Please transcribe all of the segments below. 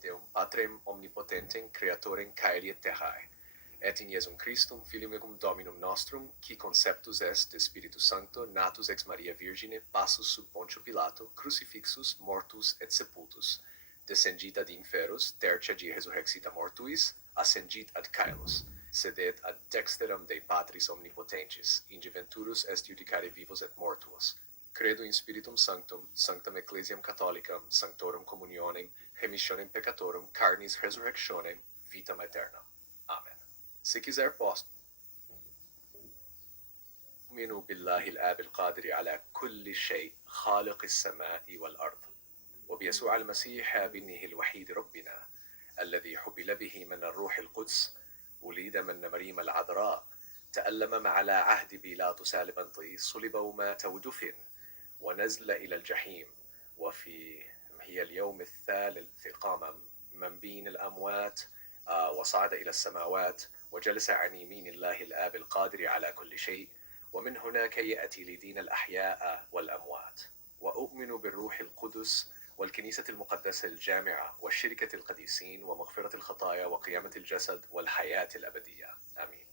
Deum Patrem omnipotentem creatorem caeli et terrae, et in Iesum Christum filium ecum Dominum nostrum, qui conceptus est de Spiritu Sancto, natus ex Maria Virgine, passus sub Poncio Pilato, crucifixus, mortus et sepultus, descendit ad inferus, tertia die resurrexita mortuis, ascendit ad caelos, sedet ad dexteram Dei Patris omnipotentis, ingeventurus est judicare vivos et mortuos. Credo in Spiritum Sanctum, Sanctam Ecclesiam Catholicam, Sanctorum Communionem, remissionem peccatorum, carnis resurrectionem, vitam aeternam. Amen. Se quiser, posso. أؤمن بالله الآب القادر على كل شيء خالق السماء والأرض وبيسوع المسيح ابنه الوحيد ربنا الذي حبل به من الروح القدس ولد من مريم العذراء تألم على عهد بيلاطس البنطي صلب ومات ودفن ونزل إلى الجحيم وفي هي اليوم الثالث قام من بين الأموات وصعد إلى السماوات وجلس عن يمين الله الآب القادر على كل شيء ومن هناك يأتي لدين الأحياء والأموات وأؤمن بالروح القدس والكنيسة المقدسة الجامعة والشركة القديسين ومغفرة الخطايا وقيامة الجسد والحياة الأبدية. آمين.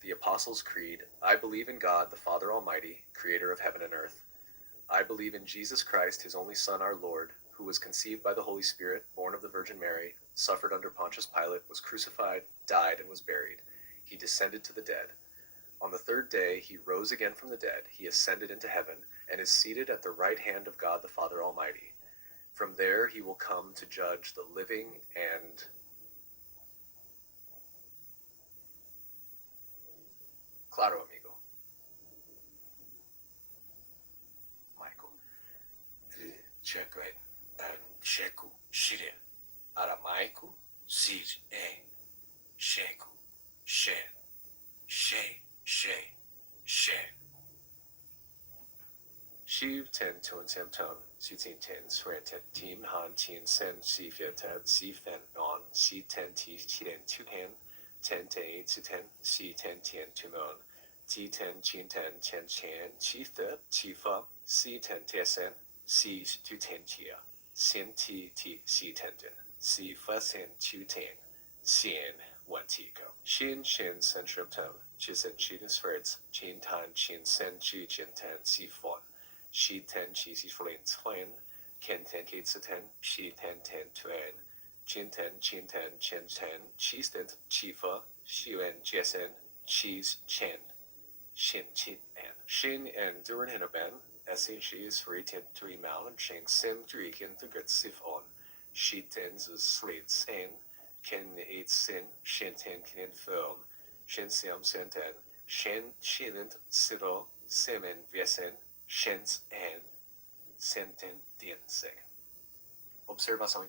The Apostles' Creed. I believe in God, the Father Almighty, creator of heaven and earth. I believe in Jesus Christ, his only Son, our Lord, who was conceived by the Holy Spirit, born of the Virgin Mary, suffered under Pontius Pilate, was crucified, died, and was buried. He descended to the dead. On the third day, he rose again from the dead. He ascended into heaven and is seated at the right hand of God the Father Almighty. From there, he will come to judge the living and claro, amigo. Michael. Checo, checo, shire, aramaico, sir, checo, she, Shiv ten tun sem ton, si tin sweretet team han tien sen si fietet si fen non, si ten ti tien tu hen, ten te si ten si ten tien tumon, ti ten chin ten chen chan, chi the ti fa, si ten tesen, si tu ten tia, sin ti si tenten, si fa sen tu ten, sien one tico. Shin sen shripton, chisen chitis ferds, chin tan chin sen chi chin ten si fon. She ten chi si flin twin, ken ten kate ten, she ten tuen, chin ten chen chi stent chifa, shuen jesen, cheese chen, shin chin and shin and durin hinaben, essin she is free ten three mal and shin sim three kin to good sif on, she tens is slate sin, ken eight sin, shin ten kin film, shin siam senten, shin shinent siddle, simen viesen, shins and sentenciarse. Observação.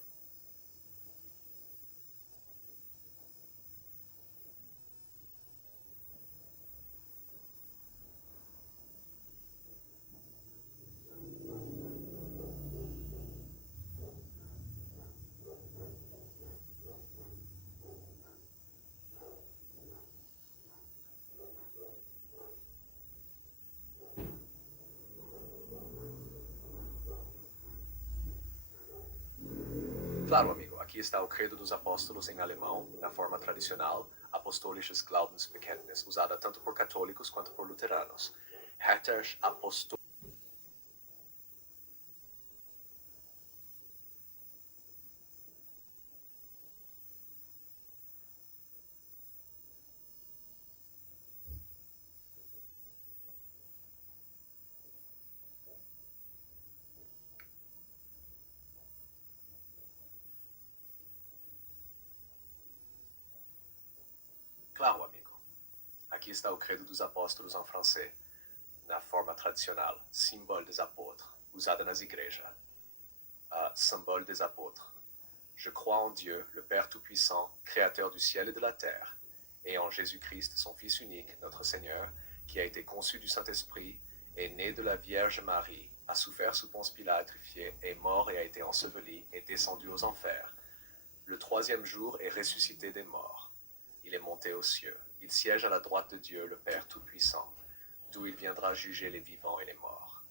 Claro, amigo, aqui está o Credo dos Apóstolos em alemão, na forma tradicional, Apostolisches Glaubensbekenntnis, usada tanto por católicos quanto por luteranos. Hetters Apostol. Claro, amigo. Aqui está o Credo dos Apóstolos em francês, na forma tradicional, Symbole des Apôtres, usada nas igrejas. Symbole des Apôtres. Je crois en Dieu, le Père Tout-Puissant, Créateur du ciel et de la terre, et en Jésus-Christ, son Fils unique, notre Seigneur, qui a été conçu du Saint-Esprit, est né de la Vierge Marie, a souffert sous Ponce Pilate, est mort et a été enseveli, et descendu aux enfers. Le troisième jour est ressuscité des morts. Il est monté aux cieux. Il siège à la droite de Dieu, le Père Tout-Puissant, d'où il viendra juger les vivants et les morts.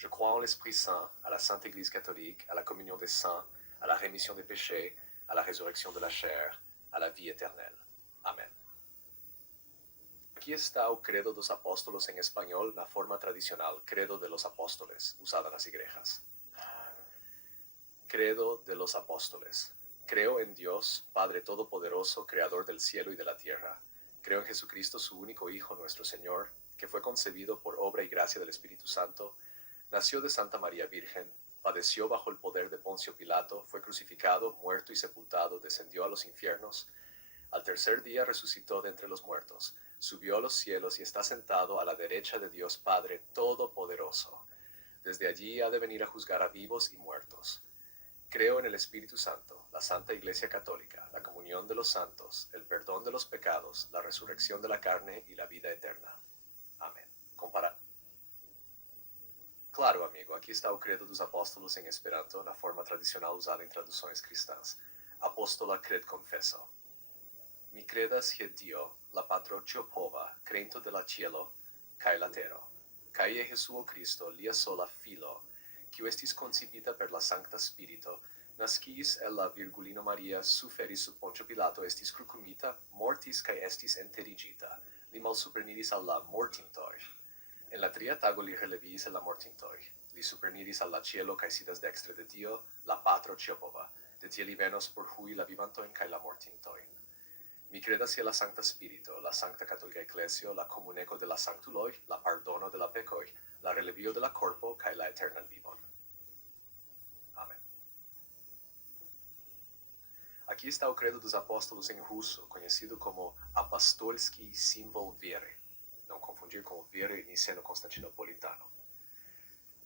Je crois en l'Esprit Saint, à la Sainte Église catholique, à la communion des saints, à la rémission des péchés, à la résurrection de la chair, à la vie éternelle. Amén. Aqui está o Credo dos Apóstolos em espanhol na forma tradicional, Credo de los Apóstoles, usada nas igrejas. Credo de los Apóstoles. Creo en Dios, Padre Todopoderoso, Creador del cielo y de la tierra. Creo en Jesucristo, su único Hijo, nuestro Señor, que fue concebido por obra y gracia del Espíritu Santo, nació de Santa María Virgen, padeció bajo el poder de Poncio Pilato, fue crucificado, muerto y sepultado, descendió a los infiernos. Al tercer día resucitó de entre los muertos, subió a los cielos y está sentado a la derecha de Dios Padre Todopoderoso. Desde allí ha de venir a juzgar a vivos y muertos. Creo en el Espíritu Santo, la Santa Iglesia Católica, la comunión de los santos, el perdón de los pecados, la resurrección de la carne y la vida eterna. Amén. Claro, amigo, aqui está o Credo dos Apóstolos em Esperanto, na forma tradicional usada em traduções cristãs. Apostola cred confesso. Mi credas je Dio, la Patro Ciopova, crento de la cielo, cae la tero. Cae Jesuo Cristo, lia sola filo, quiu estis concipita per la Sancta Spirito, nascis el la Virgulino Maria, suferis sub Poncio Pilato, estis crucumita, mortis cae estis enterigita, li malsuperniris al la mortintoi. En la tria tago li releviis el la mortintoi. Li superniris al la cielo cae sidas dextre de Dio, la Patro Ciopova, de tie li venos por hui la vivantoin cae la mortintoin. Mi credas je la Sancta Spirito, la Sancta Catholica Ecclesio, la comuneco de la sanctuloi, la pardono de la pecoi, la relevio de la corpo, cae la eternan vivon. Amén. Aqui está o Credo dos Apóstolos em russo, conhecido como Apostolski Symbol Viery. Não confundir com o Viery niceno-constantinopolitano.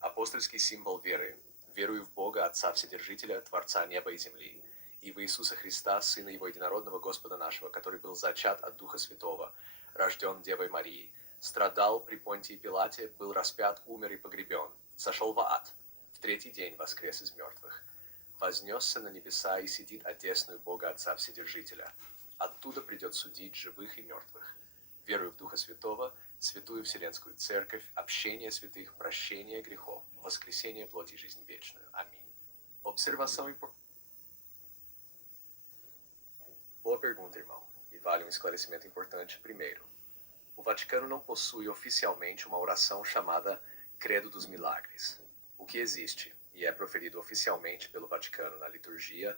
Apostolski Symbol Viery. Верую в Бога, Отца Вседержителя, Творца неба и земли, и в Иисуса Христа, Сына Его Единородного Господа нашего, который был зачат от Духа Святого, рожден Девой Марией, страдал при Понтии Пилате, был распят, умер и погребен, сошел в ад, в третий день воскрес из мертвых, вознесся на небеса и сидит одесную Бога Отца Вседержителя. Оттуда придет судить живых и мертвых. Верую в Духа Святого, Святую Вселенскую Церковь, общение святых, прощение грехов, воскресение плоти и жизнь вечную. Аминь. Observação importante. Boa pergunta, irmão, e vale um esclarecimento importante primeiro. O Vaticano não possui oficialmente uma oração chamada Credo dos Milagres. O que existe, e é proferido oficialmente pelo Vaticano na liturgia,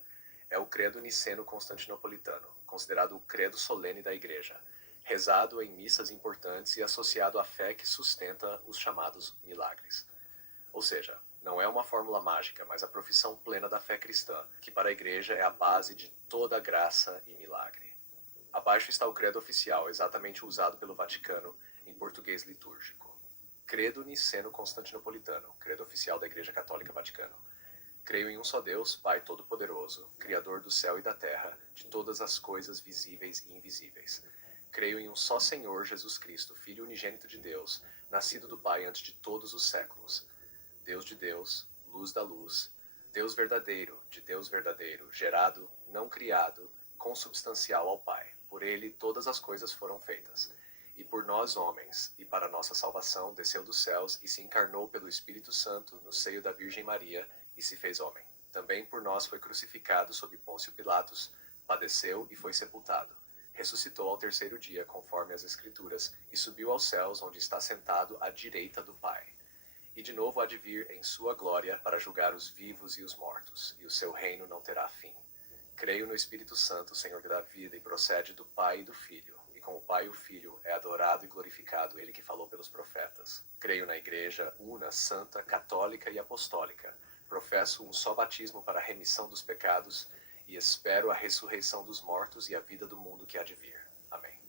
é o Credo Niceno-Constantinopolitano, considerado o credo solene da Igreja, rezado em missas importantes e associado à fé que sustenta os chamados milagres. Ou seja, não é uma fórmula mágica, mas a profissão plena da fé cristã, que para a Igreja é a base de toda graça e milagre. Abaixo está o credo oficial, exatamente usado pelo Vaticano em português litúrgico. Credo Niceno-Constantinopolitano, credo oficial da Igreja Católica Vaticano. Creio em um só Deus, Pai Todo-Poderoso, Criador do céu e da terra, de todas as coisas visíveis e invisíveis. Creio em um só Senhor Jesus Cristo, Filho unigênito de Deus, nascido do Pai antes de todos os séculos. Deus de Deus, luz da luz, Deus verdadeiro, de Deus verdadeiro, gerado, não criado, consubstancial ao Pai. Por ele todas as coisas foram feitas. E por nós homens, e para nossa salvação, desceu dos céus e se encarnou pelo Espírito Santo no seio da Virgem Maria e se fez homem. Também por nós foi crucificado sob Pôncio Pilatos, padeceu e foi sepultado. Ressuscitou ao terceiro dia, conforme as Escrituras, e subiu aos céus, onde está sentado à direita do Pai. E de novo há de vir em sua glória para julgar os vivos e os mortos, e o seu reino não terá fim. Creio no Espírito Santo, Senhor da vida, e procede do Pai e do Filho, e com o Pai e o Filho é adorado e glorificado ele que falou pelos profetas. Creio na Igreja, una, santa, católica e apostólica. Professo um só batismo para a remissão dos pecados, e espero a ressurreição dos mortos e a vida do mundo que há de vir. Amém.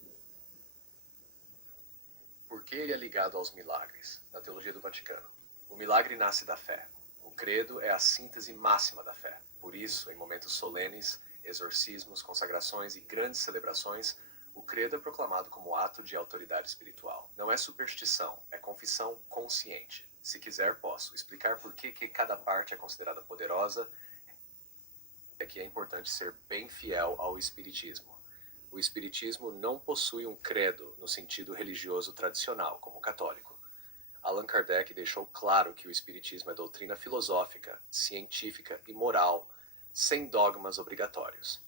Por que ele é ligado aos milagres, na teologia do Vaticano? O milagre nasce da fé. O credo é a síntese máxima da fé. Por isso, em momentos solenes, exorcismos, consagrações e grandes celebrações, o credo é proclamado como ato de autoridade espiritual. Não é superstição, é confissão consciente. Se quiser, posso explicar por que cada parte é considerada poderosa. É que é importante ser bem fiel ao Espiritismo. O Espiritismo não possui um credo no sentido religioso tradicional, como o católico. Allan Kardec deixou claro que o Espiritismo é doutrina filosófica, científica e moral, sem dogmas obrigatórios.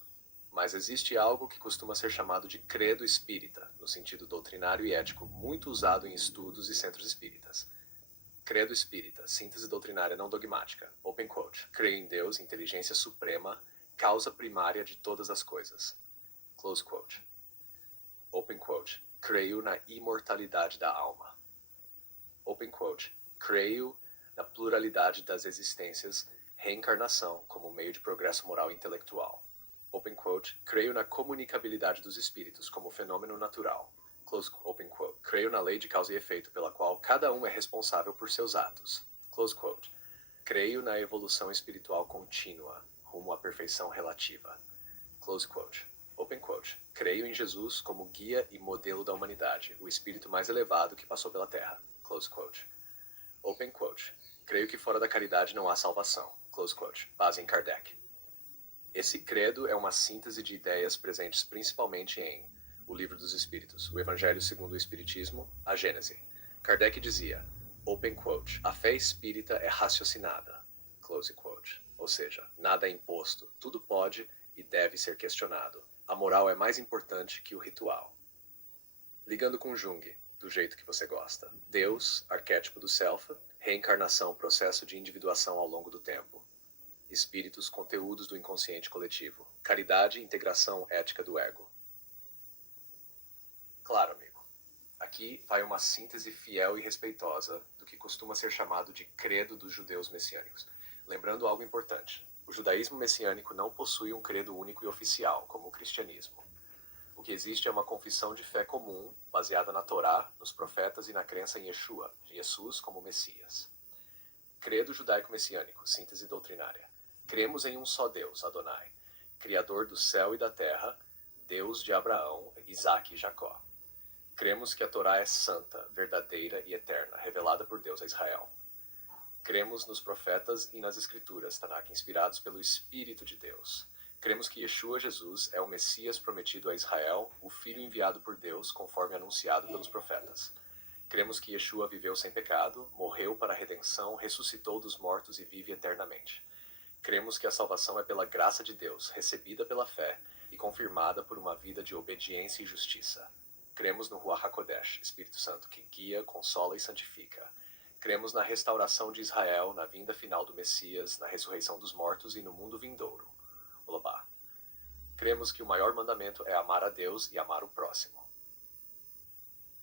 Mas existe algo que costuma ser chamado de credo espírita, no sentido doutrinário e ético, muito usado em estudos e centros espíritas. Credo espírita, síntese doutrinária não dogmática, open quote, creio em Deus, inteligência suprema, causa primária de todas as coisas, close quote. Open quote, creio na imortalidade da alma. Open quote, creio na pluralidade das existências, reencarnação como meio de progresso moral e intelectual. Open quote, creio na comunicabilidade dos espíritos como fenômeno natural. Close open quote, creio na lei de causa e efeito pela qual cada um é responsável por seus atos. Close quote, creio na evolução espiritual contínua, rumo à perfeição relativa. Close quote. Open quote. Creio em Jesus como guia e modelo da humanidade, o espírito mais elevado que passou pela Terra. Close quote. Open quote. Creio que fora da caridade não há salvação. Close quote. Base em Kardec. Esse credo é uma síntese de ideias presentes principalmente em O Livro dos Espíritos, o Evangelho segundo o Espiritismo, a Gênese. Kardec dizia, open quote, a fé espírita é raciocinada, close quote. Ou seja, nada é imposto, tudo pode e deve ser questionado. A moral é mais importante que o ritual. Ligando com Jung, do jeito que você gosta. Deus, arquétipo do self, reencarnação, processo de individuação ao longo do tempo. Espíritos, conteúdos do inconsciente coletivo. Caridade, integração ética do ego. Claro, amigo. Aqui vai uma síntese fiel e respeitosa do que costuma ser chamado de credo dos judeus messiânicos. Lembrando algo importante. O judaísmo messiânico não possui um credo único e oficial, como o cristianismo. O que existe é uma confissão de fé comum, baseada na Torá, nos profetas e na crença em Yeshua, Jesus como Messias. Credo judaico-messiânico, síntese doutrinária. Cremos em um só Deus, Adonai, Criador do céu e da terra, Deus de Abraão, Isaque e Jacó. Cremos que a Torá é santa, verdadeira e eterna, revelada por Deus a Israel. Cremos nos profetas e nas escrituras, Tanakh, inspirados pelo Espírito de Deus. Cremos que Yeshua Jesus é o Messias prometido a Israel, o Filho enviado por Deus, conforme anunciado pelos profetas. Cremos que Yeshua viveu sem pecado, morreu para a redenção, ressuscitou dos mortos e vive eternamente. Cremos que a salvação é pela graça de Deus, recebida pela fé e confirmada por uma vida de obediência e justiça. Cremos no Ruach HaKodesh, Espírito Santo, que guia, consola e santifica. Cremos na restauração de Israel, na vinda final do Messias, na ressurreição dos mortos e no mundo vindouro. Olabá. Cremos que o maior mandamento é amar a Deus e amar o próximo.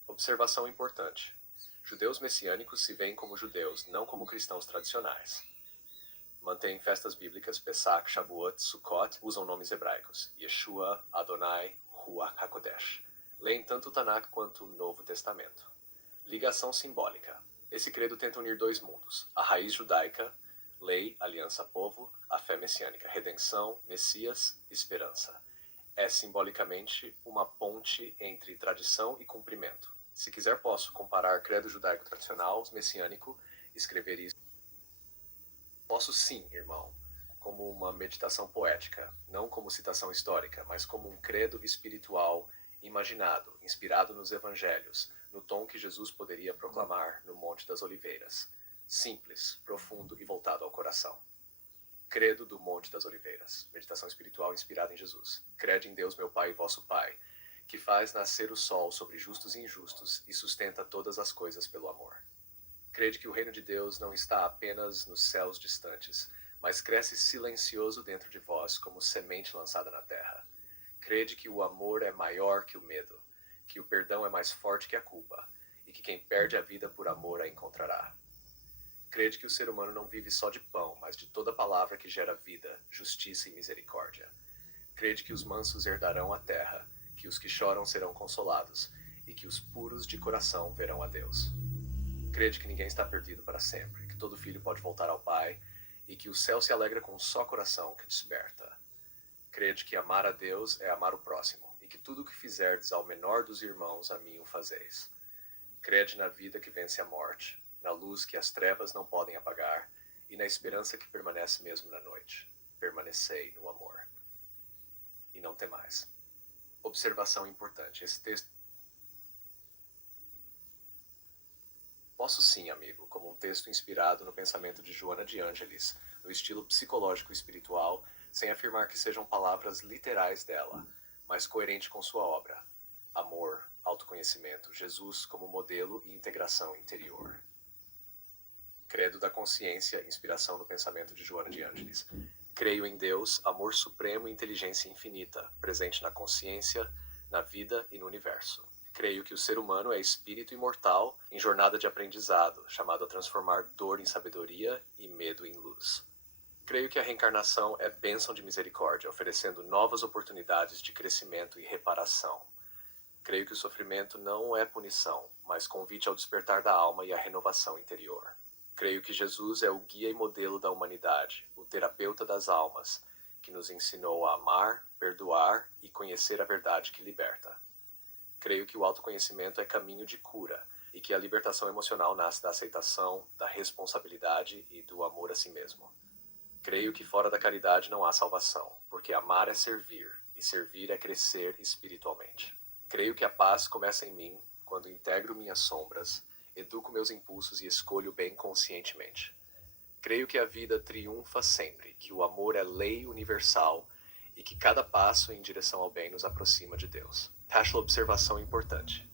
Observação importante. Judeus messiânicos se veem como judeus, não como cristãos tradicionais. Mantêm festas bíblicas, Pesach, Shavuot, Sukkot, usam nomes hebraicos, Yeshua, Adonai, Ruach HaKodesh. Leem tanto o Tanakh quanto o Novo Testamento. Ligação simbólica. Esse credo tenta unir dois mundos, a raiz judaica, lei, aliança, povo, a fé messiânica, redenção, Messias, esperança. É simbolicamente uma ponte entre tradição e cumprimento. Se quiser posso comparar credo judaico tradicional, messiânico, escrever isso. Posso sim, irmão, como uma meditação poética, não como citação histórica, mas como um credo espiritual imaginado, inspirado nos evangelhos, no tom que Jesus poderia proclamar no Monte das Oliveiras. Simples, profundo e voltado ao coração. Credo do Monte das Oliveiras. Meditação espiritual inspirada em Jesus. Crede em Deus, meu Pai e vosso Pai, que faz nascer o sol sobre justos e injustos e sustenta todas as coisas pelo amor. Crede que o reino de Deus não está apenas nos céus distantes, mas cresce silencioso dentro de vós como semente lançada na terra. Crede que o amor é maior que o medo, que o perdão é mais forte que a culpa, e que quem perde a vida por amor a encontrará. Crede que o ser humano não vive só de pão, mas de toda palavra que gera vida, justiça e misericórdia. Crede que os mansos herdarão a terra, que os que choram serão consolados, e que os puros de coração verão a Deus. Crede que ninguém está perdido para sempre, que todo filho pode voltar ao Pai, e que o céu se alegra com um só coração que desperta. Crede que amar a Deus é amar o próximo, e que tudo o que fizerdes ao menor dos irmãos, a mim o fazeis. Crede na vida que vence a morte, na luz que as trevas não podem apagar, e na esperança que permanece mesmo na noite. Permanecei no amor. E não temais. Observação importante. Esse texto Posso sim, amigo, como um texto inspirado no pensamento de Joana de Ângelis, no estilo psicológico espiritual, sem afirmar que sejam palavras literais dela, mas coerente com sua obra. Amor, autoconhecimento, Jesus como modelo e integração interior. Credo da consciência, inspiração no pensamento de Joana de Ângelis. Creio em Deus, amor supremo e inteligência infinita, presente na consciência, na vida e no universo. Creio que o ser humano é espírito imortal em jornada de aprendizado, chamado a transformar dor em sabedoria e medo em luz. Creio que a reencarnação é bênção de misericórdia, oferecendo novas oportunidades de crescimento e reparação. Creio que o sofrimento não é punição, mas convite ao despertar da alma e à renovação interior. Creio que Jesus é o guia e modelo da humanidade, o terapeuta das almas, que nos ensinou a amar, perdoar e conhecer a verdade que liberta. Creio que o autoconhecimento é caminho de cura e que a libertação emocional nasce da aceitação, da responsabilidade e do amor a si mesmo. Creio que fora da caridade não há salvação, porque amar é servir e servir é crescer espiritualmente. Creio que a paz começa em mim quando integro minhas sombras, educo meus impulsos e escolho bem conscientemente. Creio que a vida triunfa sempre, que o amor é lei universal e que cada passo em direção ao bem nos aproxima de Deus. Taxa observação importante.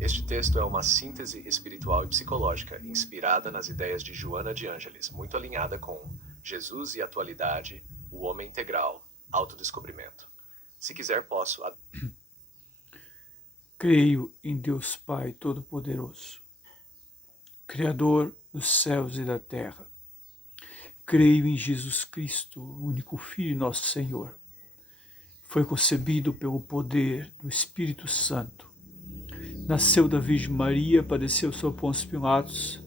Este texto é uma síntese espiritual e psicológica inspirada nas ideias de Joana de Ângelis, muito alinhada com Jesus e atualidade, o homem integral, autodescobrimento. Se quiser, posso... Creio em Deus Pai Todo-Poderoso, Criador dos céus e da terra. Creio em Jesus Cristo, o único Filho de nosso Senhor. Foi concebido pelo poder do Espírito Santo. Nasceu da Virgem Maria, padeceu sob Pôncio Pilatos,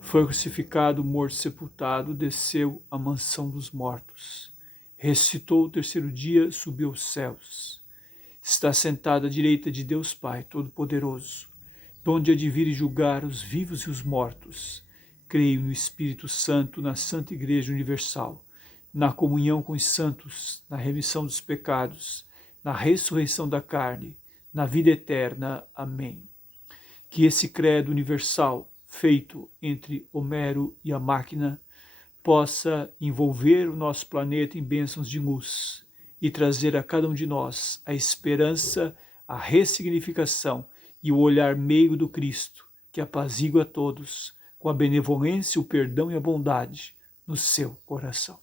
foi crucificado, morto, sepultado, desceu à mansão dos mortos. Ressuscitou o terceiro dia, subiu aos céus. Está sentado à direita de Deus Pai Todo-Poderoso, donde há de vir e julgar os vivos e os mortos. Creio no Espírito Santo, na Santa Igreja Universal, na comunhão com os santos, na remissão dos pecados, na ressurreição da carne, na vida eterna. Amém. Que esse credo universal, feito entre Homero e a máquina, possa envolver o nosso planeta em bênçãos de luz e trazer a cada um de nós a esperança, a ressignificação e o olhar meigo do Cristo, que apazigua a todos, com a benevolência, o perdão e a bondade no seu coração.